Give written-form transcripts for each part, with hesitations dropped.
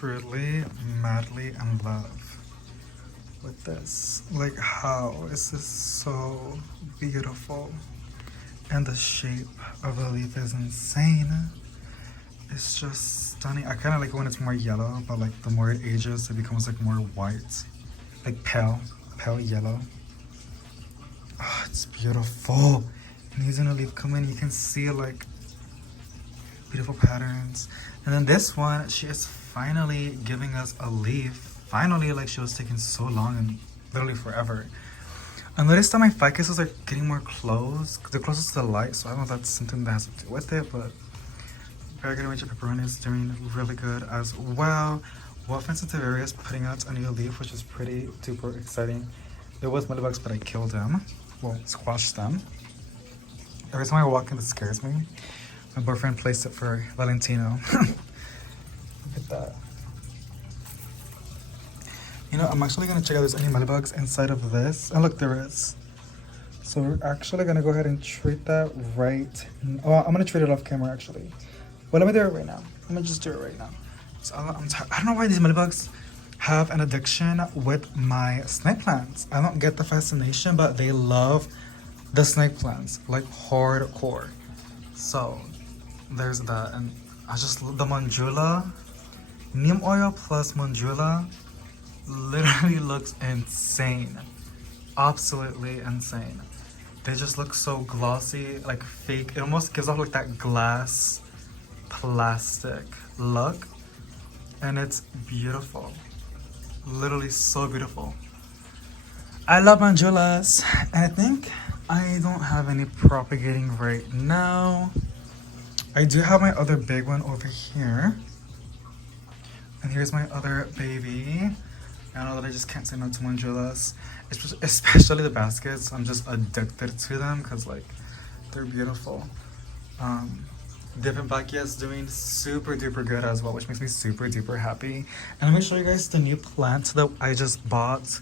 Truly, madly in love with this. Like, how is this so beautiful? And the shape of the leaf is insane. It's just stunning. I kind of like it when it's more yellow, but like the more it ages, it becomes like more white, like pale yellow. Oh, it's beautiful. And using a leaf coming, you can see like beautiful patterns. And then this one, she is finally giving us a leaf. Finally, like she was taking so long and literally forever. I noticed that my ficuses are getting more closed. They're closest to the light, so I don't know if that's something that has to do with it, but Variegated Major Pepperoni is doing really good as well. Wolf and Sativarius is putting out a new leaf, which is pretty super exciting. There was mealybugs, but I killed them. Well, squashed them. Every time I walk in, it scares me. My boyfriend placed it for Valentino. Look at that. You know, I'm actually gonna check out if there's any mealybugs inside of this. And look, there is. So we're actually gonna go ahead and treat that right. Oh, I'm gonna treat it off camera actually. Well, let me do it right now. Let me just do it right now. So I don't know why these mealybugs have an addiction with my snake plants. I don't get the fascination, but they love the snake plants like hardcore. So there's that, and I just love the mandula. Neem oil plus mandula literally looks insane. Absolutely insane. They just look so glossy, like fake. It almost gives off like that glass plastic look, and it's beautiful. Literally so beautiful. I love mandulas, and I think I don't have any propagating right now. I do have my other big one over here. And here's my other baby. I know that I just can't say no to mandulas. Especially the baskets. I'm just addicted to them because like they're beautiful. Dippingbachia is doing super duper good as well, which makes me super duper happy. And let me show you guys the new plant that I just bought.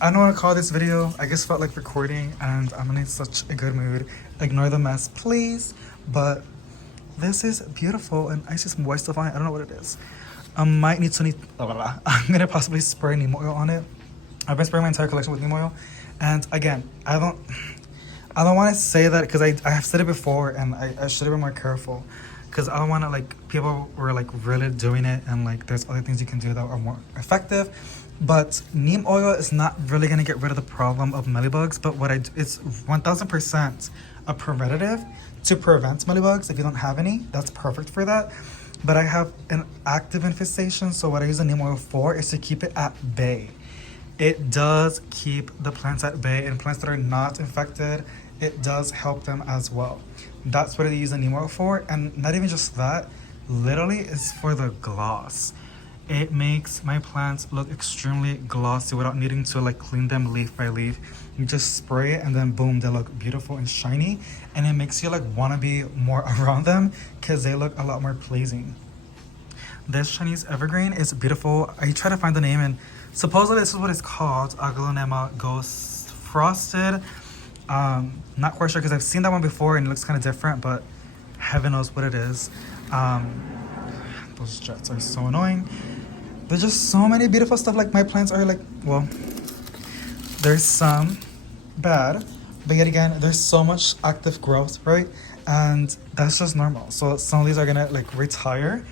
I don't know what to call this video. I just felt like recording and I'm in such a good mood. Ignore the mess, please. But this is beautiful and I see some white stuff on it. I don't know what it is. I might need to I'm gonna possibly spray neem oil on it. I've been spraying my entire collection with neem oil. And again, I don't want to say that because I have said it before and I should have been more careful. Because I don't want to like, people were like really doing it and like there's other things you can do that are more effective. But neem oil is not really going to get rid of the problem of mealybugs. But what I do, it's 1000% a preventative to prevent mealybugs. If you don't have any, that's perfect for that. But I have an active infestation, so what I use the neem oil for is to keep it at bay. It does keep the plants at bay, and plants that are not infected, it does help them as well. That's what I use the neem oil for, and not even just that, literally it's for the gloss. It makes my plants look extremely glossy without needing to like clean them leaf by leaf. You just spray it and then boom, they look beautiful and shiny, and it makes you like want to be more around them because they look a lot more pleasing. This Chinese evergreen is beautiful. I try to find the name and supposedly this is what it's called, Aglaonema Ghost Frosted. Not quite sure because I've seen that one before and it looks kind of different, but heaven knows what it is. Those jets are so annoying. There's just so many beautiful stuff. Like my plants are like, well, there's some bad, but yet again, there's so much active growth, right? And that's just normal. So some of these are gonna like retire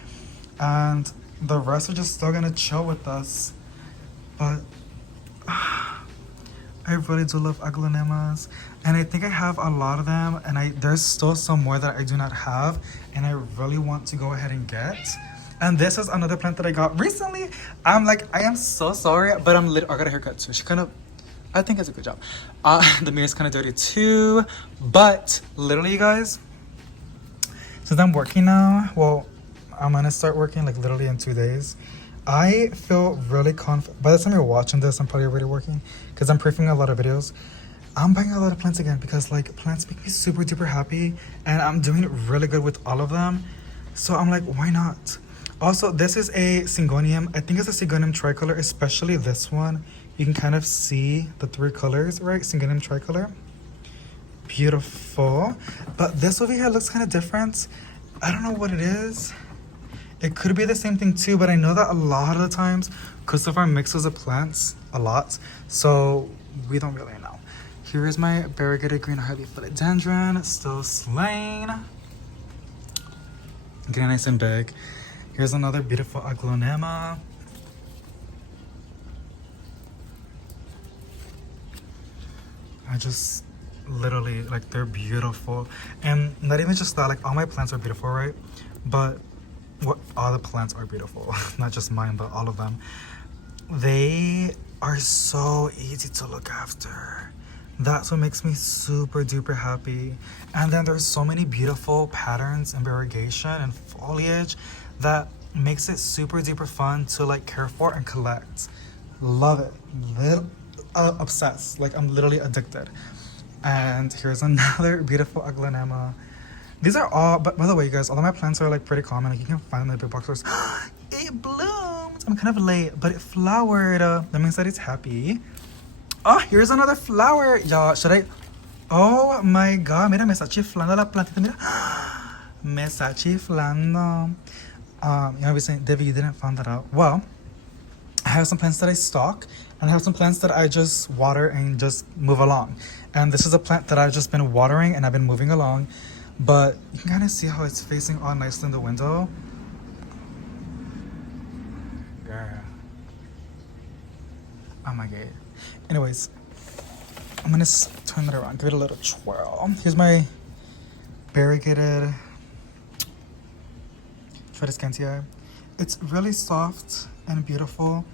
and the rest are just still gonna chill with us. But I really do love aglaonemas, and I think I have a lot of them, and there's still some more that I do not have, and I really want to go ahead and get. And this is another plant that I got recently. I'm like, I am so sorry, but I got a haircut too. She kind of, I think it's a good job. The mirror's kind of dirty too, but literally, you guys, since I'm working now, well, I'm gonna start working like literally in 2 days. I feel really confident. By the time you're watching this, I'm probably already working because I'm prepping a lot of videos. I'm buying a lot of plants again because like plants make me super duper happy and I'm doing really good with all of them. So I'm like, why not? Also, this is a Syngonium. I think it's a Syngonium tricolor, especially this one. You can kind of see the 3 colors, right? Syngonium tricolor. Beautiful. But this over here looks kind of different. I don't know what it is. It could be the same thing too, but I know that a lot of the times Christopher mixes the plants a lot, so we don't really know. Here is my variegated green highly philodendron, still slain. Getting nice and big. Here's another beautiful aglaonema. I just literally, like, they're beautiful. And not even just that, like, all my plants are beautiful, right? But what all the plants are beautiful, not just mine, but all of them. They are so easy to look after. That's what makes me super duper happy. And then there's so many beautiful patterns and variegation and foliage that makes it super duper fun to like care for and collect. Love it. Obsessed. Like, I'm literally addicted. And here's another beautiful aglaonema. These are all, but by the way, you guys, all of my plants are like pretty common. Like, you can find them in the big box stores. It bloomed. I'm kind of late, but it flowered. That means that it's happy. Oh, here's another flower. Y'all, should I? Oh my god, mira, me está chiflando la plantita, mira. Me está chiflando. You know, saying, Debbie, you didn't find that out. Well, I have some plants that I stock, and I have some plants that I just water and just move along. And this is a plant that I've just been watering and I've been moving along. But you can kind of see how it's facing all nicely in the window. Yeah. Oh my god. Anyways, I'm gonna turn it around, give it a little twirl. Here's my variegated Tradescantia. It's really soft and beautiful,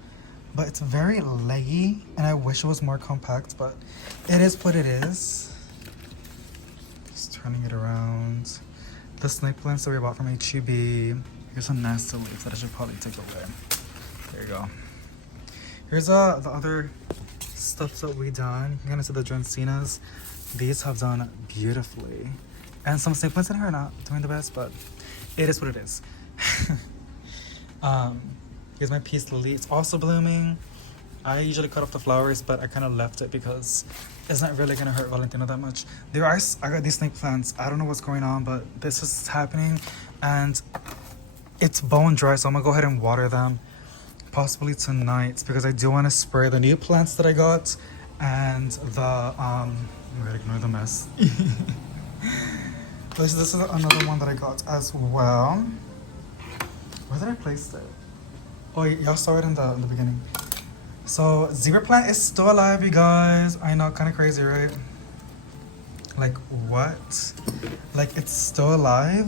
but it's very leggy, and I wish it was more compact, but it is what it is. Just turning it around. The snake plants that we bought from H-E-B. Here's some nasty leaves that I should probably take away. There you go. Here's the other stuff that we done. You can kind of see the Dracaenas. These have done beautifully. And some snake plants in here are not doing the best, but it is what it is. Here's my peace lily. It's also blooming. I usually cut off the flowers, but I kind of left it because it's not really gonna hurt Valentino that much. I got these snake plants. I don't know what's going on, but this is happening, and it's bone dry, so I'm gonna go ahead and water them possibly tonight because I do want to spray the new plants that I got and the I'm gonna ignore the mess. This is another one that I got as well. Where did I place it? Oh, y'all saw it in the beginning. So zebra plant is still alive, you guys. I know, kind of crazy, right? Like, what? Like, it's still alive?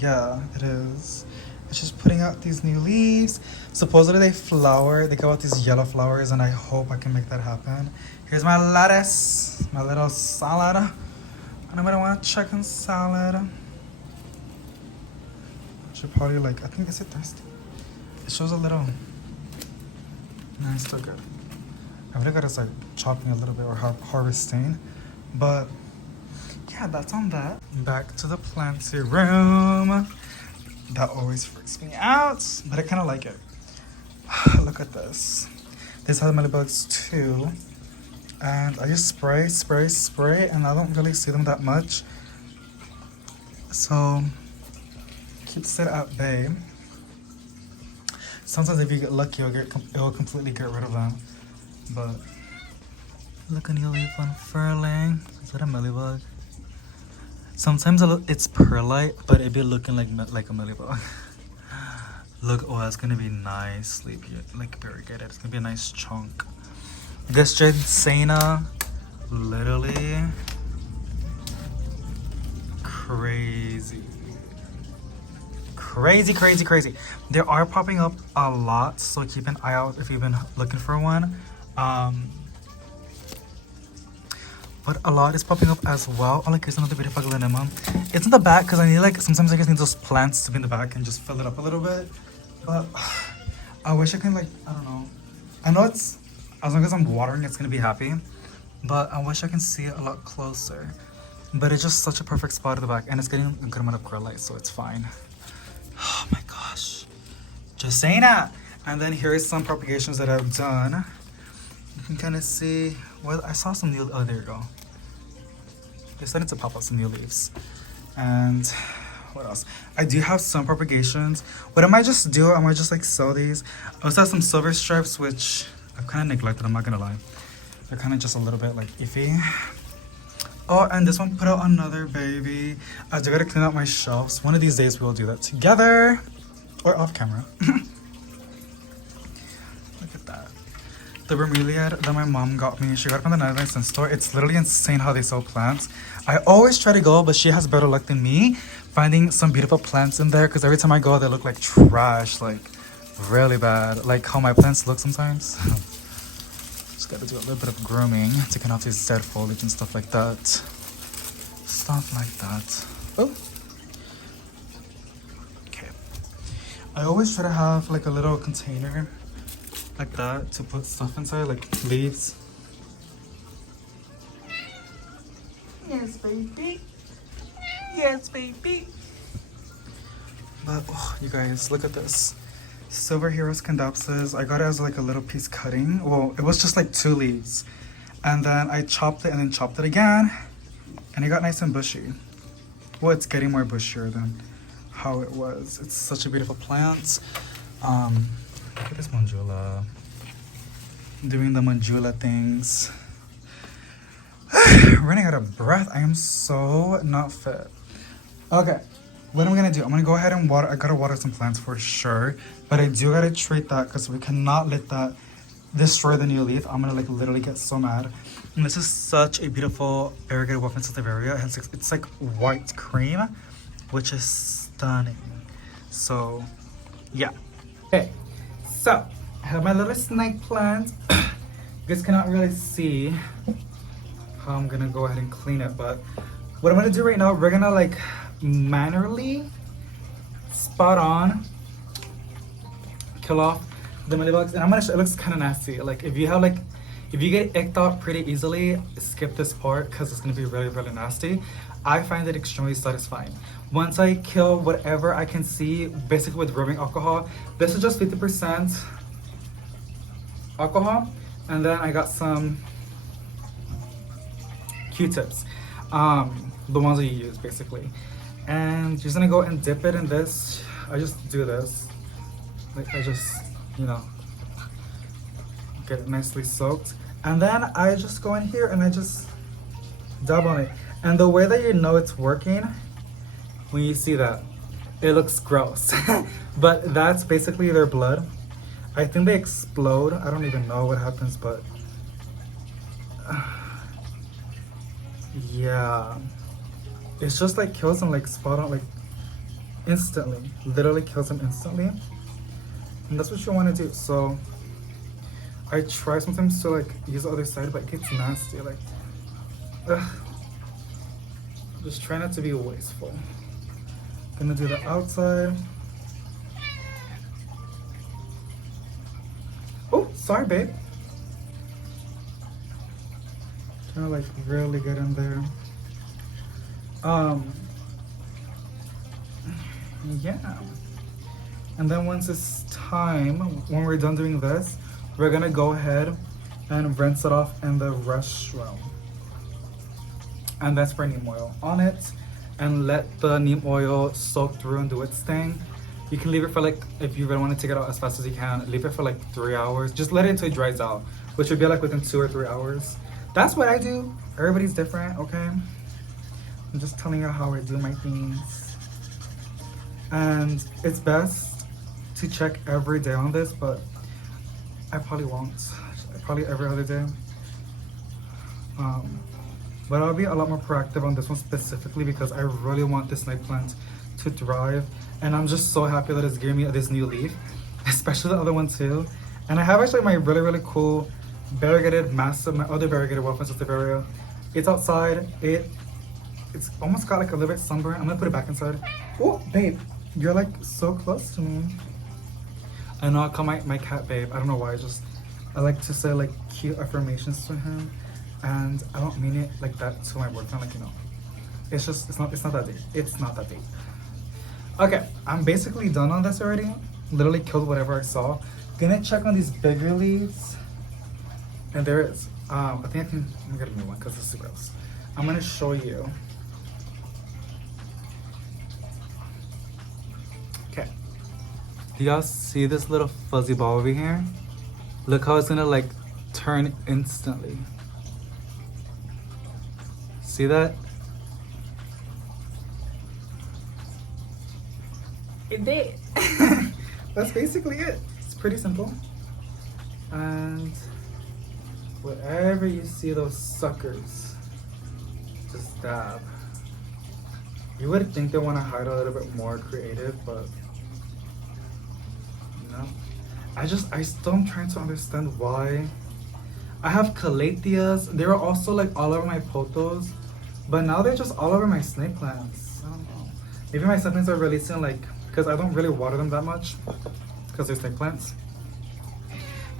Yeah, it is. It's just putting out these new leaves. Supposedly they flower. They give out these yellow flowers, and I hope I can make that happen. Here's my lettuce, my little salad. And I'm gonna want chicken salad. I should probably like, I think, is it thirsty? It shows a little. No, it's still good. I really gotta start chopping a little bit or harvesting. But yeah, that's on that. Back to the planty room. That always freaks me out, but I kind of like it. Look at this. This has mealybugs too. And I just spray, and I don't really see them that much. So, keeps it at bay. Sometimes if you get lucky, it'll completely get rid of them. But, look, a new leaf unfurling. Is that a mealybug? Sometimes it's perlite, but it be looking like a mealybug. Look, oh, that's gonna be nicely like variegated. It's gonna be a nice chunk. This Dracaena, literally crazy. Crazy. They are popping up a lot, so keep an eye out if you've been looking for one. But a lot is popping up as well. Oh, like, here's another beautiful aglaonema. It's in the back because I need, like, sometimes I just need those plants to be in the back and just fill it up a little bit. But I wish I can, like, I don't know. I know it's, as long as I'm watering, it's going to be happy. But I wish I can see it a lot closer. But it's just such a perfect spot at the back. And it's getting a good amount of grow light, so it's fine. Oh my gosh. Just saying that. And then here is some propagations that I've done. You can kind of see, well, I saw some new, oh, there you go. They're starting to pop out some new leaves. And what else? I do have some propagations. What I might just do, I might just like sell these. I also have some silver stripes, which I've kind of neglected, I'm not gonna lie. They're kind of just a little bit like iffy. Oh, and this one put out another baby. I do gotta clean out my shelves. One of these days we'll do that together or off camera. Look at that. The bromeliad that my mom got me, she got it from the Netherlands store. It's literally insane how they sell plants. I always try to go, but she has better luck than me finding some beautiful plants in there, because every time I go, they look like trash, like really bad. Like how my plants look sometimes. Just gotta do a little bit of grooming, taking off these dead foliage and stuff like that. Stuff like that. Oh. Okay. I always try to have like a little container like that to put stuff inside, like leaves. Yes, baby. Yes, baby. But oh, you guys, look at this. Silver Heroes Candapsis. I got it as like a little piece cutting. Well, it was just like 2 leaves. And then I chopped it and then chopped it again. And it got nice and bushy. Well, it's getting more bushier than how it was. It's such a beautiful plant. Look at this Manjula. Doing the Manjula things. Running out of breath. I am so not fit. Okay. What am I gonna do? I'm gonna go ahead and water. I gotta water some plants for sure, but I do gotta treat that because we cannot let that destroy the new leaf. I'm gonna like literally get so mad. And this is such a beautiful variegated Waffen Sativarius. It's like white cream, which is stunning. So, yeah. Okay, so I have my little snake plant. You guys cannot really see how I'm gonna go ahead and clean it, but what I'm gonna do right now, we're gonna like manually spot on kill off the mealybugs, and I'm gonna show, it looks kind of nasty. Like if you get icked out pretty easily, skip this part because it's gonna be really nasty. I find it extremely satisfying. Once I kill whatever I can see, basically with rubbing alcohol. This is just 50% alcohol, and then I got some Q-tips, the ones that you use basically. And you're just gonna go and dip it in this. I just do this. Like I just, you know, get it nicely soaked. And then I just go in here and I just dab on it. And the way that you know it's working, when you see that, it looks gross. But that's basically their blood. I think they explode. I don't even know what happens, but yeah. It's just like kills them like spot on, like instantly. Literally kills them instantly. And that's what you want to do. So I try sometimes to like use the other side, but it gets nasty. Like, ugh. Just try not to be wasteful. Gonna do the outside. Oh, sorry, babe. Trying to like really get in there. Yeah. And then once it's time, when we're done doing this, we're gonna go ahead and rinse it off in the restroom. And then spray neem oil on it and let the neem oil soak through and do its thing. You can leave it for like, if you really want to take it out as fast as you can, leave it for like 3 hours. Just let it until it dries out, which would be like within 2 or 3 hours. That's what I do. Everybody's different, okay? I'm just telling you how I do my things. And it's best to check every day on this, but I probably won't. Probably every other day. But I'll be a lot more proactive on this one specifically because I really want this snake plant to thrive. And I'm just so happy that it's giving me this new leaf, especially the other one too. And I have actually my really cool variegated massive, my other variegated Waffen Sativarius. It's outside. It's almost got like a little bit sunburn. I'm gonna put it back inside. Oh, babe, you're like so close to me. I know I call my cat babe. I don't know why. I like to say like cute affirmations to him, and I don't mean it like that to my boyfriend. Like, you know, it's not that deep. It's not that deep. Okay, I'm basically done on this already. Literally killed whatever I saw. Gonna check on these bigger leaves, and there is. I think I can. Let me get a new one because this is gross. I'm gonna show you. Do y'all see this little fuzzy ball over here? Look how it's gonna like turn instantly. See that? It did. That's basically it. It's pretty simple. And wherever you see those suckers, just dab. You would think they want to hide a little bit more creative, but no. I still am trying to understand why. I have calatheas. They were also like all over my pothos, but now they're just all over my snake plants. I don't know. Maybe my snake plants are releasing like, because I don't really water them that much, because they're snake plants.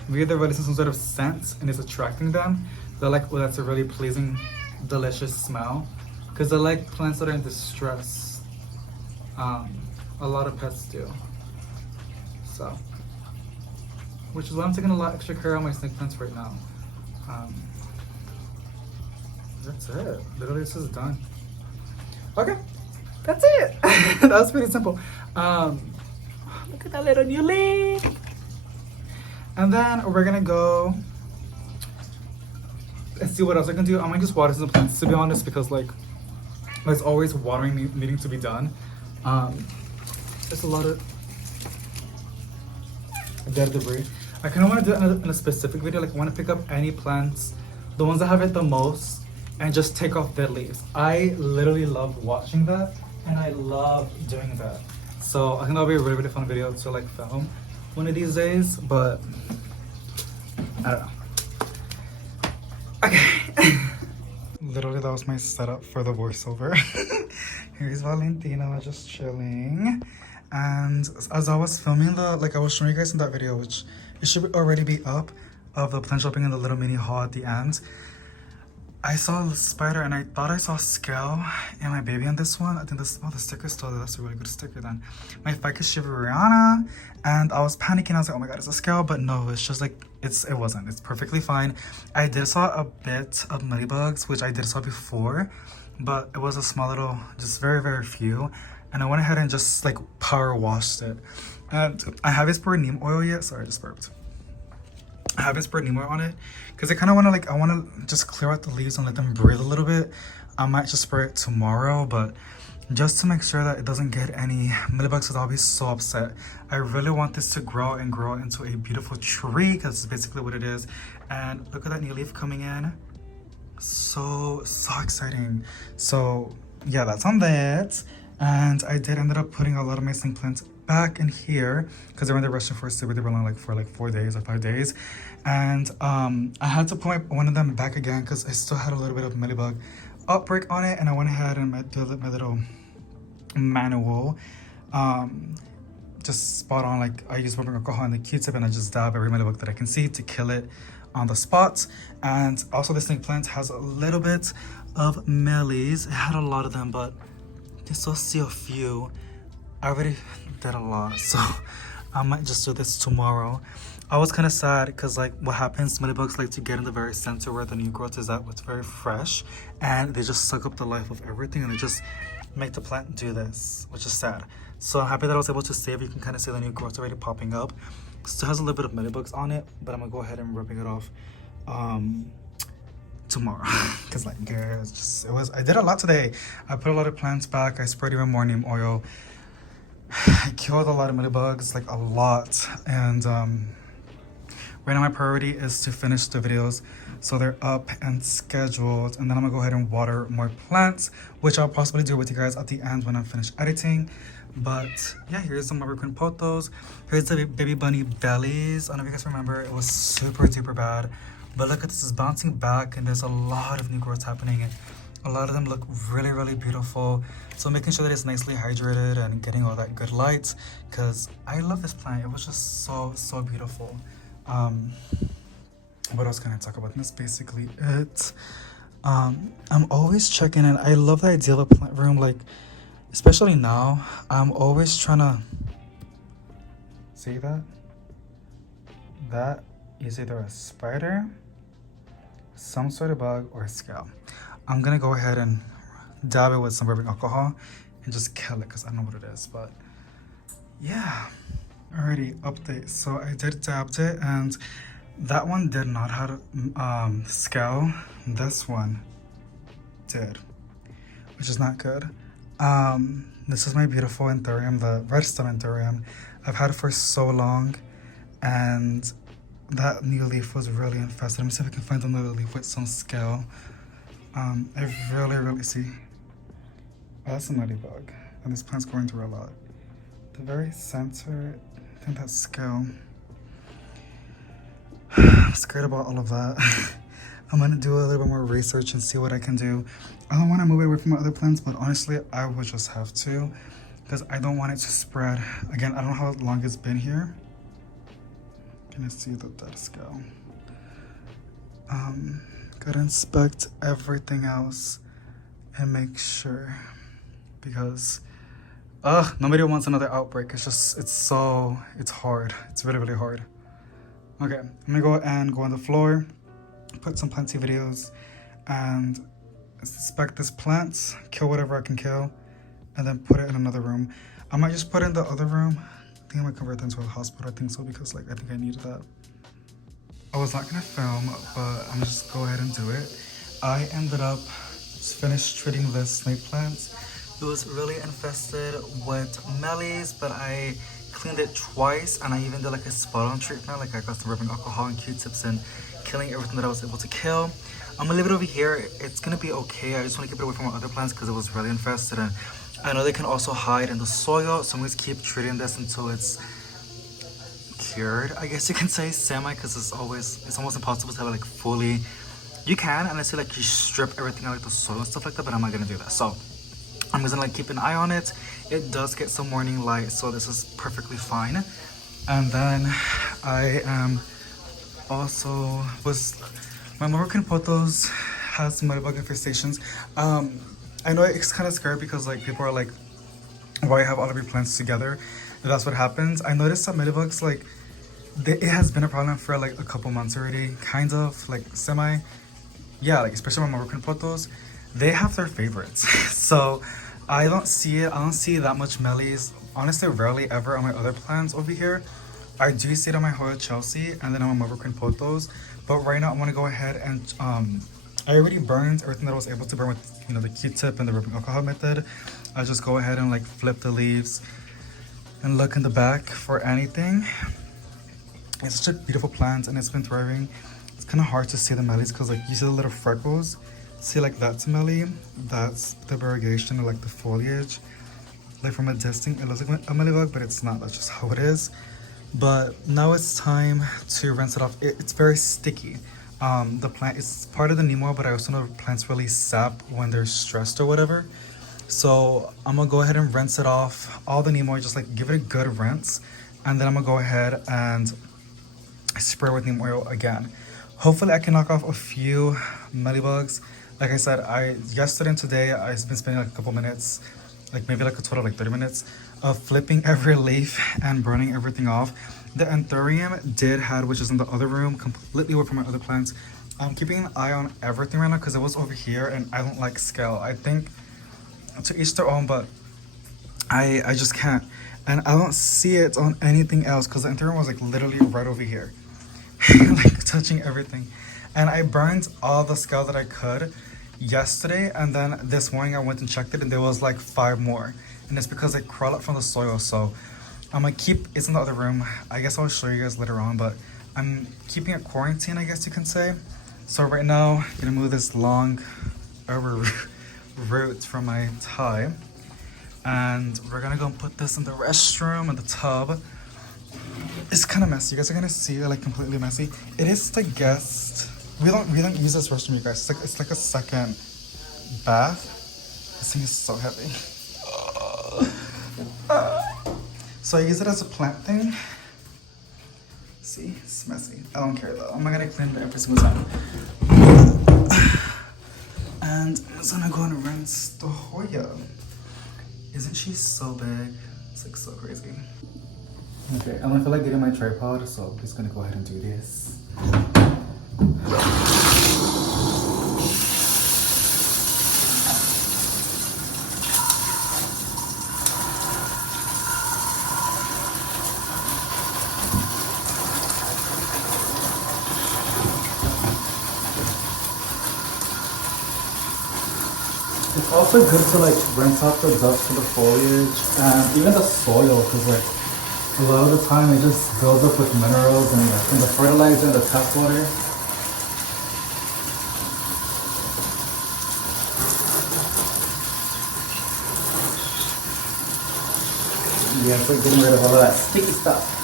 Maybe they're releasing some sort of scent and it's attracting them. They're like, oh, that's a really pleasing, delicious smell. Because they're like plants that are in distress. A lot of pets do. So, which is why I'm taking a lot extra care on my snake plants right now. That's it. Literally, this is done. Okay, that's it. That was pretty simple. Look at that little new leaf. And then we're gonna go and see what else I can do. I might just water some plants, to be honest, because like there's always watering needing to be done. There's a lot of dead debris. I kind of want to do it in a specific video. Like I want to pick up any plants, the ones that have it the most, and just take off dead leaves. I literally love watching that, and I love doing that. So I think that'll be a really, really fun video to like film one of these days, but I don't know. Okay. Literally, that was my setup for the voiceover. Here's Valentina just chilling. And as I was filming like I was showing you guys in that video, which it should already be up, of the plant shopping and the little mini haul at the end, I saw a spider and I thought I saw a scale in my baby on this one. I think this, oh, the sticker's still there. That's a really good sticker then. My Ficus shiveriana, and I was panicking. I was like, oh my god, it's a scale, but no, it's just like, it wasn't. It's perfectly fine. I did saw a bit of mealybugs, which I did saw before, but it was a small little, just very, very few. And I went ahead and just like power washed it. And I haven't sprayed neem oil yet. Sorry, I just burped. I haven't sprayed neem oil on it because I kind of want to like, I want to just clear out the leaves and let them breathe a little bit. I might just spray it tomorrow, but just to make sure that it doesn't get any mealybugs, because I'll be so upset. I really want this to grow and grow into a beautiful tree, because it's basically what it is. And look at that new leaf coming in. So exciting. So yeah, that's on that. And I did ended up putting a lot of my snake plants back in here because they were in the restaurant for super duper long, like for like 4 days or 5 days. And I had to put one of them back again because I still had a little bit of mealybug outbreak on it, and I went ahead and did my little manual, just spot on. Like I use rubbing alcohol and the Q-tip, and I just dab every mealybug that I can see to kill it on the spot. And also the snake plant has a little bit of mealies. It had a lot of them, but I still see a few. I already did a lot, so I might just do this tomorrow. I was kind of sad because like what happens, mealybugs like to get in the very center where the new growth is at, it's very fresh, and they just suck up the life of everything, and they just make the plant do this, which is sad. So I'm happy that I was able to save. You can kind of see the new growth already popping up. Still has a little bit of mealybugs on it, but I'm gonna go ahead and rubbing it off tomorrow because like girl, I did a lot today. I put a lot of plants back. I sprayed even more neem oil. I killed a lot of mealybugs, like a lot. And right now my priority is to finish the videos so they're up and scheduled, and then I'm gonna go ahead and water more plants, which I'll possibly do with you guys at the end when I'm finished editing. But yeah, here's some evergreen pothos. Here's the baby bunny bellies. I don't know if you guys remember, it was super duper bad, but look at this, is bouncing back, and there's a lot of new growth happening, and a lot of them look really, really beautiful. So making sure that it's nicely hydrated and getting all that good light, because I love this plant. It was just so beautiful. What else can I talk about? That's basically it. I'm always checking in. I love the idea of a plant room, like especially now. I'm always trying to see that is either a spider, some sort of bug, or a scale. I'm gonna go ahead and dab it with some rubbing alcohol and just kill it because I don't know what it is. But yeah, Alrighty, update. So I did dabbed it, and that one did not have scale. This one did, which is not good. This is my beautiful anthurium, the redstone anthurium. I've had it for so long, and that new leaf was really infested. Let me see if I can find another leaf with some scale. I really see. Oh, that's a nutty bug, and this plant's going through a lot. The very center, I think that's scale. I'm scared about all of that. I'm gonna do a little bit more research and see what I can do. I don't want to move it away from my other plants, but honestly, I would just have to, because I don't want it to spread. Again, I don't know how long it's been here. Can I see the dead scale? Gotta inspect everything else and make sure, because nobody wants another outbreak. It's hard. It's really hard. Okay, I'm gonna go on the floor, put some planty videos, and inspect this plant, kill whatever I can kill, and then put it in another room. I might just put it in the other room. I think I might convert that into a hospital. I think so, because I think I needed that. I was not gonna film, but I'm just go ahead and do it. I ended up just finished treating this snake plant. It was really infested with mellies, but I cleaned it twice, and I even did like a spot-on treatment. Like I got some rubbing alcohol and Q-tips and killing everything that I was able to kill. I'm gonna leave it over here. It's gonna be okay. I just want to keep it away from my other plants because it was really infested, and I know they can also hide in the soil. So I'm gonna keep treating this until it's cured, I guess you can say, semi, because it's almost impossible to have it like fully. You can, unless you strip everything out, like the soil and stuff like that, but I'm not gonna do that. So I'm just gonna keep an eye on it. It does get some morning light, so this is perfectly fine. And then I am also my Moroccan potos has some bug infestations. I know it's kind of scary because people are like, why you have all of your plants together? And that's what happens. I noticed that mealybugs, it has been a problem for a couple months already, kind of semi. Yeah, especially my Moroccan potos, they have their favorites. So I don't see that much mellies, honestly, rarely ever on my other plants over here. I do see it on my Hoya Chelsea and then on my Moroccan potos, but right now I'm gonna go ahead and I already burned everything that I was able to burn with the Q-tip and the rubbing alcohol method. I just go ahead and flip the leaves and look in the back for anything. It's such a beautiful plant and it's been thriving. It's kind of hard to see the mellies because you see the little freckles. See, that's a melly. That's the variegation of the foliage. From a distance, it looks like a mellibug, but it's not. That's just how it is. But now it's time to rinse it off. It's very sticky. The plant is part of the neem oil, but I also know plants really sap when they're stressed or whatever. So I'm gonna go ahead and rinse it off. All the neem oil, just give it a good rinse, and then I'm gonna go ahead and spray with neem oil again. Hopefully I can knock off a few mealybugs. Like I said, yesterday and today I've been spending a couple minutes, maybe a total of 30 minutes of flipping every leaf and burning everything off. The anthurium did had, which is in the other room, completely away from my other plants. I'm keeping an eye on everything right now because it was over here and I don't like scale. I think to each their own, but I just can't. And I don't see it on anything else because the anthurium was literally right over here. Touching everything. And I burned all the scale that I could yesterday, and then this morning I went and checked it and there was 5 more, and it's because they crawl up from the soil. So I'm gonna keep it's in the other room. I guess I'll show you guys later on, but I'm keeping it quarantined, I guess you can say. So right now I'm gonna move this long root from my tie, and we're gonna go and put this in the restroom in the tub. It's kind of messy. You guys are gonna see it completely messy. It is the guest. We don't use this restroom, you guys. It's like a second bath. This thing is so heavy. So I use it as a plant thing. See, it's messy. I don't care though. I'm not gonna clean it every single time. And I'm just gonna go and rinse the Hoya. Isn't she so big? It's so crazy. Okay, I don't feel like getting my tripod, so I'm just gonna go ahead and do this. Also good to like rinse off the dust from the foliage and even the soil, because like a lot of the time it just builds up with minerals and the fertilizer and the tap water. Yeah, it's like getting rid of all of that sticky stuff.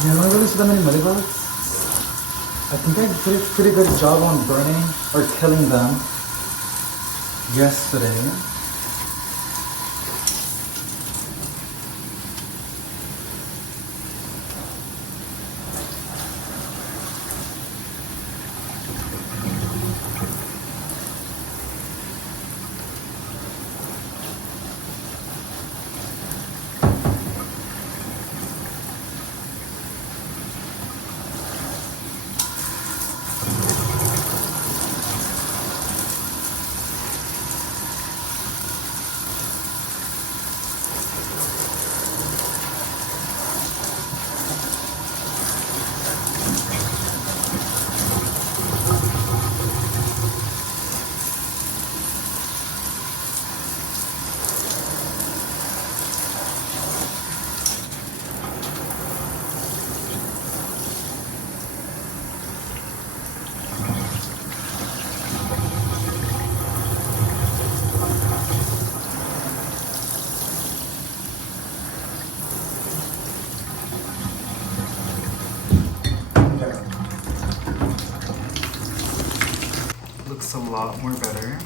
Yeah, I don't really see that many ladybugs. I think I did a pretty good job on burning or killing them yesterday. Looks a lot more better.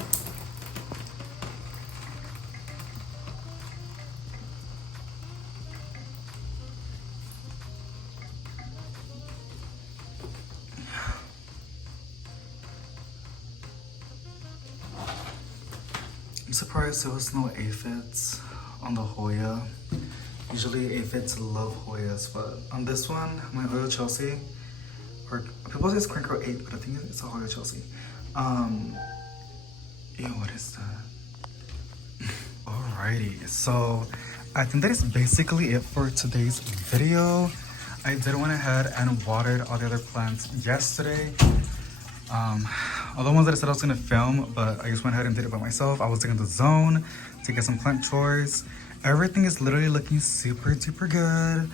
I'm surprised there was no aphids on the Hoya. Usually aphids love Hoyas, but on this one, my Hoya Chelsea, or people say it's Crinkle 8, but I think it's a Hoya Chelsea. Ew, what is that? Alrighty, so I think that is basically it for today's video. I did went ahead and watered all the other plants yesterday. All the ones that I said I was gonna film, but I just went ahead and did it by myself. I was taking the zone to get some plant chores. Everything is literally looking super duper good.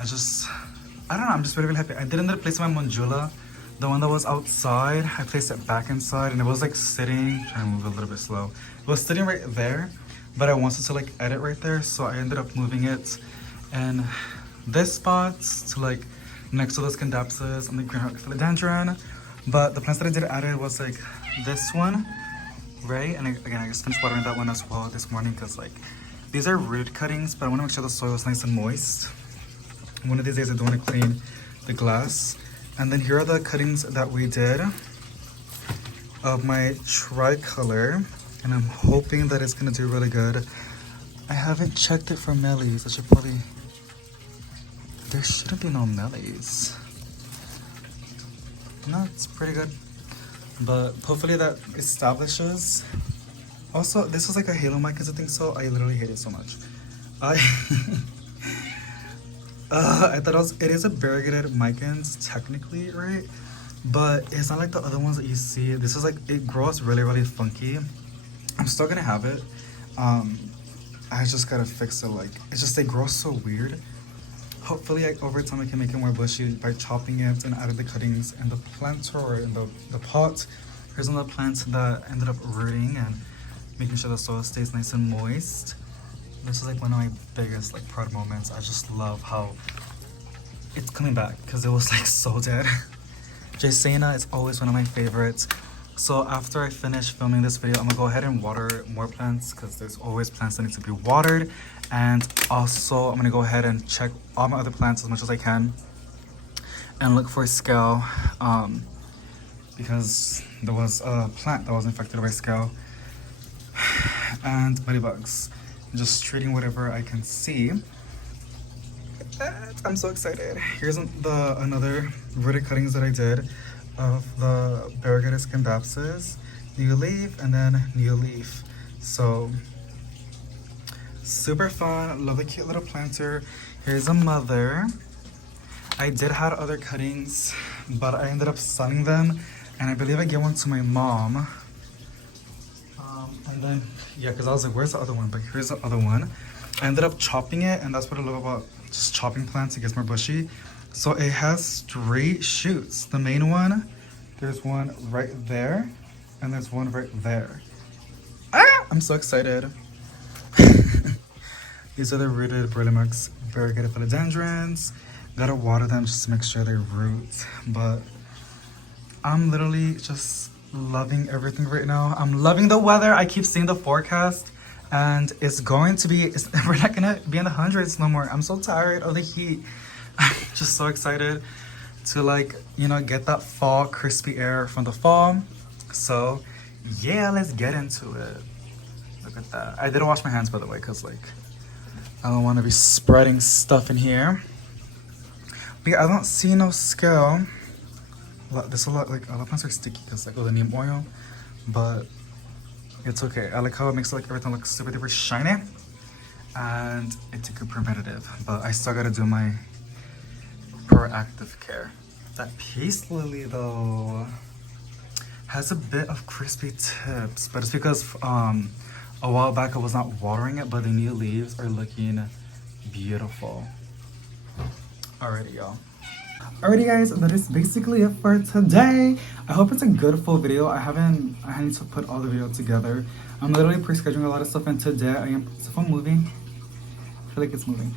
I don't know, I'm just really, really happy. I did end up placing my Monjula, the one that was outside. I placed it back inside and it was like sitting, trying to move it a little bit slow. It was sitting right there, but I wanted to like edit right there. So I ended up moving it in this spot to like next to those Scandapsus and the green heart philodendron. But the plants that I did add was like this one, right? And again, I just finished watering that one as well this morning because like these are root cuttings, but I want to make sure the soil is nice and moist. One of these days I do want to clean the glass. And then here are the cuttings that we did of my tricolor, and I'm hoping that it's gonna do really good. I haven't checked it for mellies. I should probably, there shouldn't be no mellies. No, it's pretty good, but hopefully that establishes. Also, this was like a halo mic, I think so. I literally hate it so much. I thought it is a variegated micans technically, right? But it's not like the other ones that you see. This is like, it grows really, really funky. I'm still gonna have it. I just gotta fix it. Like, it's just, they grow so weird. Hopefully, over time, I can make it more bushy by chopping it and adding the cuttings and the planter or in the pot. Here's another plant that ended up rooting and making sure the soil stays nice and moist. This is like one of my biggest like proud moments. I just love how it's coming back because it was like so dead. Jaceina is always one of my favorites. So after I finish filming this video, I'm gonna go ahead and water more plants because there's always plants that need to be watered. And also I'm gonna go ahead and check all my other plants as much as I can and look for scale because there was a plant that was infected by scale and ladybugs. just treating whatever I can see. I'm so excited. Here's the another vertic cuttings that I did of the variegated scandapsus, new leaf, and then new leaf. So super fun. Love the cute little planter. Here's a mother. I did have other cuttings, but I ended up selling them, and I believe I gave one to my mom. And then, yeah, because I was like, where's the other one? But here's the other one. I ended up chopping it, and that's what I love about just chopping plants. It gets more bushy. So it has straight shoots. The main one, there's one right there, and there's one right there. Ah! I'm so excited. These are the rooted Burlamax variegated philodendrons. Gotta water them just to make sure they root. But I'm literally just loving everything right now. I'm loving the weather. I keep seeing the forecast, and it's going to be, we're not gonna be in the hundreds no more. I'm so tired of the heat. I'm just so excited to, like, you know, get that fall crispy air from the fall. So yeah, let's get into it. Look at that. I didn't wash my hands, by the way, because, like, I don't want to be spreading stuff in here. But yeah, I don't see no scale. There's a lot, like, a lot of plants are sticky because, like, of the neem oil, but it's okay. I like how it makes, like, everything look super duper shiny, and it's super preventative. But I still gotta do my proactive care. That peace lily, though, has a bit of crispy tips, but it's because a while back I was not watering it, but the new leaves are looking beautiful. Alrighty, y'all. Alrighty, guys, that is basically it for today. I hope it's a good full video. I need to put all the video together. I'm literally pre-scheduling a lot of stuff, and today is the phone moving? I feel like it's moving.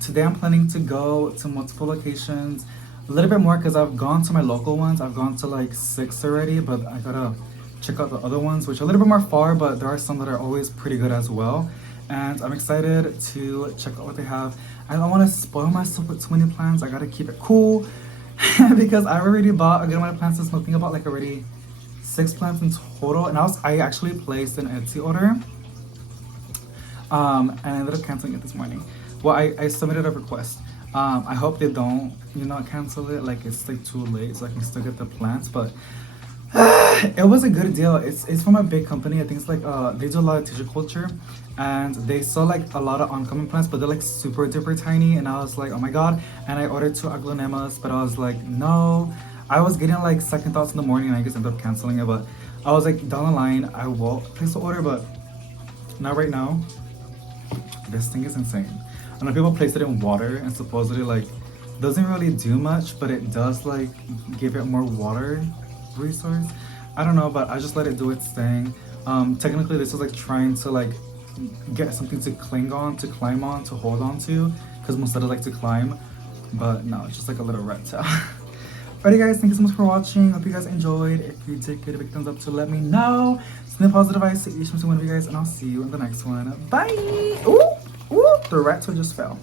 Today I'm planning to go to multiple locations, a little bit more because I've gone to my local ones. I've gone to like 6 already, but I gotta check out the other ones, which are a little bit more far, but there are some that are always pretty good as well. And I'm excited to check out what they have. I don't want to spoil myself with too many plants. I gotta keep it cool because I already bought a good amount of plants. I think about like already 6 plants in total, and I actually placed an Etsy order, and I ended up canceling it this morning. Well, I submitted a request. I hope they don't, you know, cancel it. Like, it's like too late, so I can still get the plants. But it was a good deal. It's from a big company. I think it's like they do a lot of tissue culture, and they sell like a lot of oncoming plants, but they're like super duper tiny. And I was like, oh my god. And I ordered 2 aglaonemas, but I was like, no. I was getting like second thoughts in the morning, and I just ended up canceling it. But I was like, down the line I will place the order, but not right now. This thing is insane. I know people place it in water, and supposedly like doesn't really do much, but it does like give it more water resource. I don't know, but I just let it do its thing. Technically this is like trying to like get something to cling on, to climb on, to hold on to, because Musetta like to climb, but no, it's just like a little reptile. Alrighty, guys, thank you so much for watching. Hope you guys enjoyed. If you did, give it a big thumbs up to let me know. Send a positive vibes to each and every one of you guys, and I'll see you in the next one. Bye. Ooh, the reptile just fell.